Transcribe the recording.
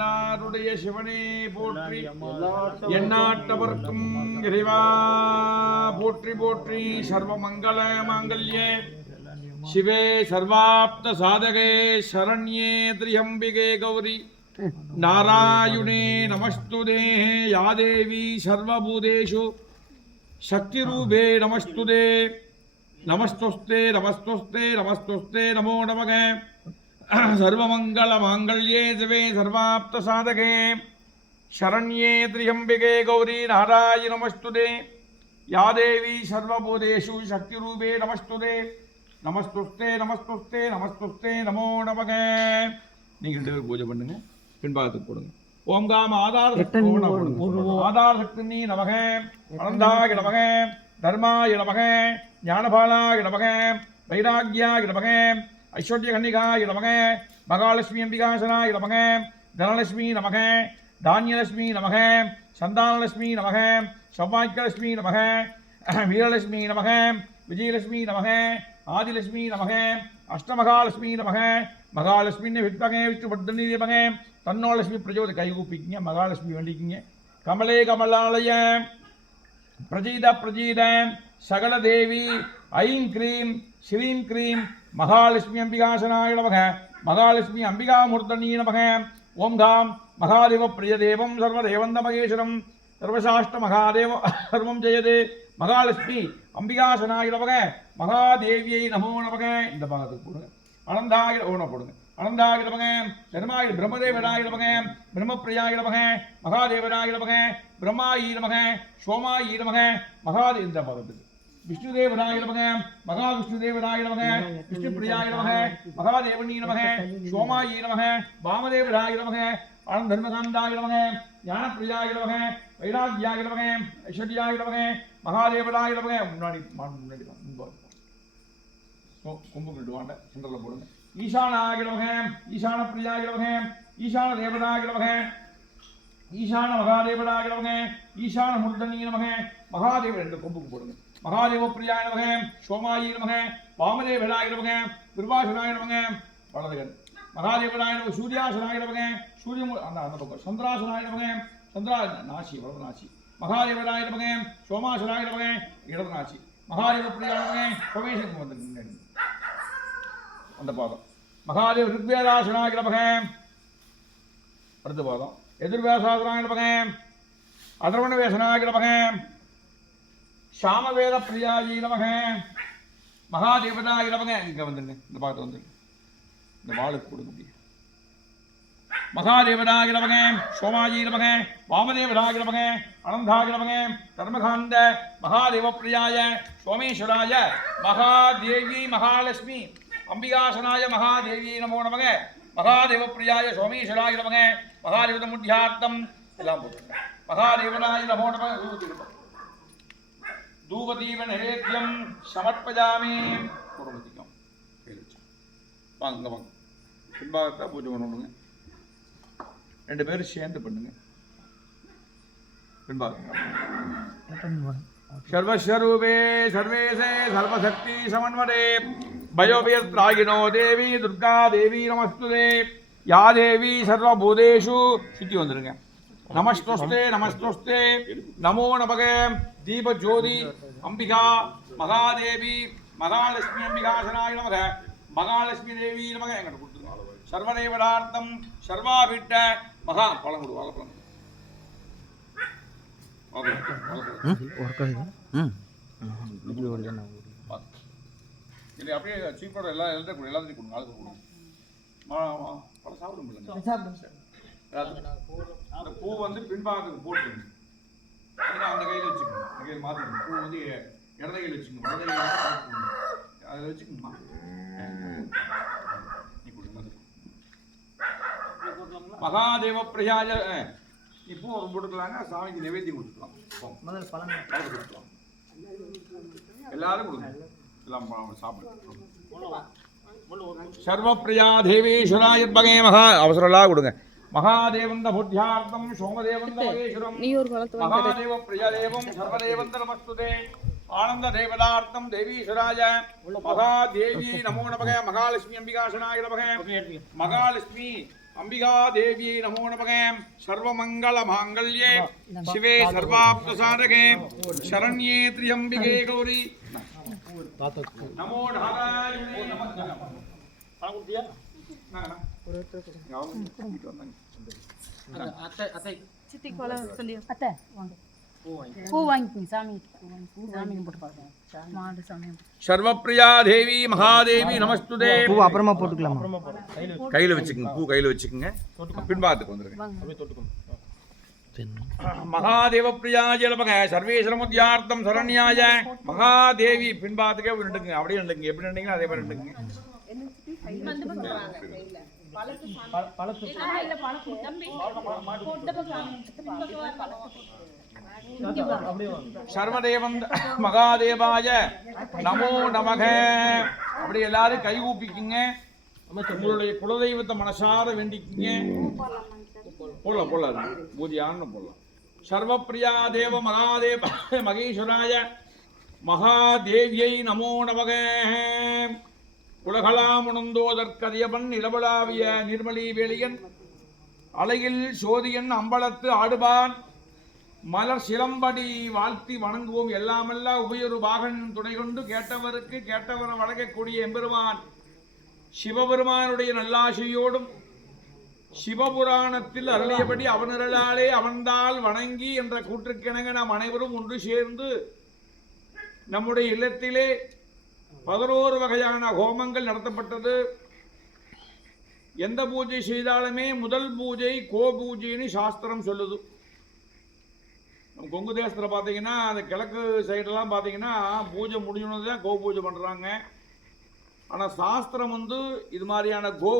நாருடைய சிவனே போற்றி எந்நாட்டவர்க்கும் இறைவா போற்றி போற்றி சர்வ மங்கள மாங்கல்யே சிவே சர்வாப்த சாதகே சரண்யே திரியம்பிகே கௌரி. நாராயணே நமஸ்துதே யா தேவி சர்வபூதேஷு. சக்திரூபே நமஸ்துதே. நமஸ்துஸ்தே நமஸ்துஸ்தே நமஸ்துஸ்தே நமோ நமக. சர்வமங்கள மாங்கல்யே சிவே சர்வாப்த சாதகே சரண்யே திரியம்பிகே கௌரி நாராயண நமஸ்துதே யாதேவி சர்வபூதேஷு சக்தி ரூபே நமஸ்துதே நமஸ்துஸ்தே நமஸ்துஸ்தே நமஸ்துஸ்தே நமோ நமக நீங்கள் ரெண்டு பேரும் பூஜை பண்ணுங்க. பின்பாகத்துக்கு போடுங்க. ஓங்காம ஆதார் ஆதார் சக்தி நீ நமக. அனந்தாய நமக. தர்மாய நமக. ஞானபாலாய நமக. வைராக்கியாய நமக. ஐஸ்வர்ய கன்னிகாய நமக மகாலட்சுமி அம்பிகாசனாய நமக தனலட்சுமி நமக தானியலட்சுமி நமக சந்தானலட்சுமி நமக சௌபாக்கியலட்சுமி நமக வீரலட்சுமி நமக விஜயலட்சுமி நமக ஆதிலட்சுமி நமக அஷ்டமகாலட்சுமி நமக மகாலட்சுமின்னு வித்மகே விஷ்ணுவர்தனி நமக தன்னோலட்சுமி பிரஜோதி கைகூப்பிக்கிங்க மகாலட்சுமி வேண்டிக்கிங்க கமலே கமலாலய பிரஜீத பிரஜீத சகல தேவி ஐம் கிரீம் ஸ்ரீம் கிரீம் மகாலட்சுமி அம்பிகாசனாய நமக. மகாலட்சுமி அம்பிகாமூர்த்தனீ நமக. ஓம் காம். மகாதேவ பிரியதேவம் சர்வதேவந்த மகேஸ்வரம். சர்வசாஷ்ட மகாதேவ சர்வம் ஜெயதே. மகாலட்சுமி அம்பிகாசனாய நமக. மகாதேவியை நமோ நமக. இந்த பாகத்துக்கு போடுங்க. அனந்தாய ஓன போடுங்க. அனந்தாய நமக. தர்மாய பிரம்மதேவனாய நமக. பிரம்மப்பிரியாய நமக. மகாதேவனாய நமக. பிரம்மாயி நமக. சோமாயி நமக. மகாதே இந்த பாகத்துக்கு. விஷ்ணுதேவனாய நமக மகா விஷ்ணுதேவனாய நமக விஷ்ணுபிரியாய நமக மகாதேவனி நமக சோமாயி நமக வாமதேவனாய நமக ஆனந்த தர்மகாந்தாய நமக ஞானப்பிரியாய நமக வைராகியாய நமக ஐஸ்வர்யாய நமக மகாதேவனாய நமக. முன்னாடி முன்னாடி வா, கொம்பு கிட்டுவாண்ட சென்டரில் போடுங்க. ஈசானாய நமக ஈசான பிரியாய நமக ஈசான தேவனாய நமக ஈசான மகாதேவனாய நமக ஈசான முர்தனி நமக மகாதேவன் என்ற கொம்புக்கு போடுங்க. மகாதேவ பிரியாய நமக சோமாயி நமக வாமதேவனாய நமக துர்வாசனாய நமக வலதுகன் மகாதேவனாய நமக சூர்யாசனாய நமக சூரிய அந்த அந்த பக்கம் சந்திராசனாய நமக சந்திரா நாசி வலது நாசி மகாதேவனாய நமக சோமாசனாய நமக இடது நாசி மகாதேவ பிரியாய நமக சோமேசன் வந்து அந்த பாதம். மகாதேவ ரிக்வேதாசனாய நமக அடுத்த பாதம். எதிர்வேசாசனாய நமக அதர்வண வேசனாய நமக சாமவேத பிரியாஜி நமக. மகாதேவதாய நமக. இங்கே வந்துடுங்க இந்த பாகத்தை வந்துடுங்க இந்த வாளுக்கு கொடுக்க முடியும் மகாதேவனாய நமக சோமாஜி நமக வாமதேவனாய நமக அனந்தாய நமக தர்மகாந்த மகாதேவ பிரியாய சோமேஸ்வராய மகாதேவி மகாலட்சுமி அம்பிகாசனாய மகாதேவி நமோ நமக மகாதேவ பிரியாய சோமேஸ்வராய நமக மகாதேவத முத்தியார்த்தம் எல்லாம் போட்டு மகாதேவனாய நமோ நமக தூபதீப நிவேத்தியம் சமர்ப்பஜாமி குடும்பத்திக்கும் வாங்க இங்கே வாங்க. பின்பாகத்தான் பூஜை பண்ணணுங்க. ரெண்டு பேரும் சேர்ந்து பண்ணுங்க. பின்பாக சர்வஸ்வரூபே சர்வேசே சர்வசக்தி சமன்வரே பயோபியத்ராகினோ தேவி துர்கா தேவி நமஸ்துதே. யா தேவி சர்வபூதேஷு. சுற்றி வந்துருங்க. நமஸ்தோஸ்தே நமஸ்தோஸ்தே. நமோ நமக. தீப ஜோதி அம்பிகா. மகாதேவி. மகாலட்சுமி அம்பிகாசனாய நமக. மகாலட்சுமி தேவி நமக. எங்கிட்ட கொடுத்துருங்க. சர்வதேவதார்த்தம் சர்வாபிட்ட. மகா பழம் கொடு வாழைப்பழம் இல்லை அப்படியே சீப்போட எல்லாம் எல்லாத்தையும் கொடு எல்லாத்தையும் கொடுங்க ஆளுக்கு கொடுங்க பழம் சாப்பிட முடியல அந்த பூ வந்து பின்பாகத்துக்கு போட்டுருங்க ஏன்னா அந்த கையில் வச்சுக்கணும். அந்த கையில் மாற்றிக்கணும் பூ வந்து இடது கையில் வச்சுக்கணும். வலது கையில் அதில் வச்சுக்கணுமா? நீ கொடு, மது. மகாதேவ பிரஜாஜ நீ பூ ஒரு போட்டுக்கலாங்க. சாமிக்கு நிவேத்தியம் கொடுத்துக்கலாம். முதல் பழம் கொடுத்துக்கலாம். எல்லாரும் கொடுங்க. எல்லாம் பழம் சாப்பிடு சர்வப்பிரியா தேவேஸ்வராய பகே மகா. அவசரம்லாம் கொடுங்க. மகாதேவந்த புத்தியார்த்தம் சோமதேவந்த மகேஸ்வரம் நீ ஒரு பழத்தை வாங்கி தர. மகாதேவ பிரியதேவம் சர்வதேவந்த நமஸ்துதே ஆனந்த தேவதார்த்தம் தேவீஸ்வராய மகாதேவி நமோ நமக மகாலட்சுமி அம்பிகாசனாய நமக மகாலட்சுமி அம்பிகா தேவியை நமோ நமக சர்வமங்கள மாங்கல்யே சிவே சர்வாப்த சாதகே சரண்யே திரியம்பிகே கௌரி நமோ நாராயணே நமஸ்காரம் சர்வப்பிரியா தேவி மகாதேவி நமஸ்துதே. பூ அப்புறமா போட்டுக்கலாமா? கையில வச்சுக்கோங்க பூ கையில வச்சுக்கோங்க. பின்பாத்துக்கு வந்துருங்க. மகாதேவ பிரியாஜ நமக சர்வேஸ்வரமுத்தியார்த்தம் சரண்யாய. மகாதேவி பின்பாத்துக்கே நின்றுங்க அப்படியே நின்றுங்க எப்படி நின்றீங்களோ அதே மாதிரி நின்றுங்க சர்வதேவம் மகாதேவாய நமோ நமக. அப்படி எல்லாரும் கை ஊப்பிக்குங்க. உங்களுடைய குலதெய்வத்தை மனசார வேண்டிக்குங்க. போடலாம் போடலாம். பூஜையான்னு போடலாம். சர்வப்பிரியா தேவ மகாதேவ மகேஸ்வராய மகாதேவியை நமோ நமக. உலகளாமுணந்தோதற்கரியவன் இளவலாவிய நிர்மலி வேலியன் அலையில் சோதியன் அம்பலத்து ஆடுபான் மலர் சிலம்படி வாழ்த்தி வணங்குவோம் எல்லாமெல்லாம் உபயொரு பாகன் துணை கொண்டு கேட்டவருக்கு கேட்டவரை வழங்கக்கூடிய எம்பெருமான். சிவபெருமானுடைய நல்லாசையோடும் சிவபுராணத்தில் அருளியபடி அவனருளாலே அவன்தால் வணங்கி என்ற கூற்றுக்கிணங்க நாம் அனைவரும் ஒன்று சேர்ந்து நம்முடைய இல்லத்திலே பதினோரு வகையான ஹோமங்கள் நடத்தப்பட்டது. எந்த பூஜை செய்தாலுமே முதல் பூஜை கோ பூஜைன்னு சாஸ்திரம் சொல்லுது. நம்ம கொங்கு தேசத்தில் பார்த்தீங்கன்னா அந்த கிழக்கு சைடெல்லாம் பார்த்தீங்கன்னா பூஜை முடிஞ்சோன்னு தான் கோ பூஜை பண்ணுறாங்க ஆனால் சாஸ்திரம் வந்து இது மாதிரியான கோ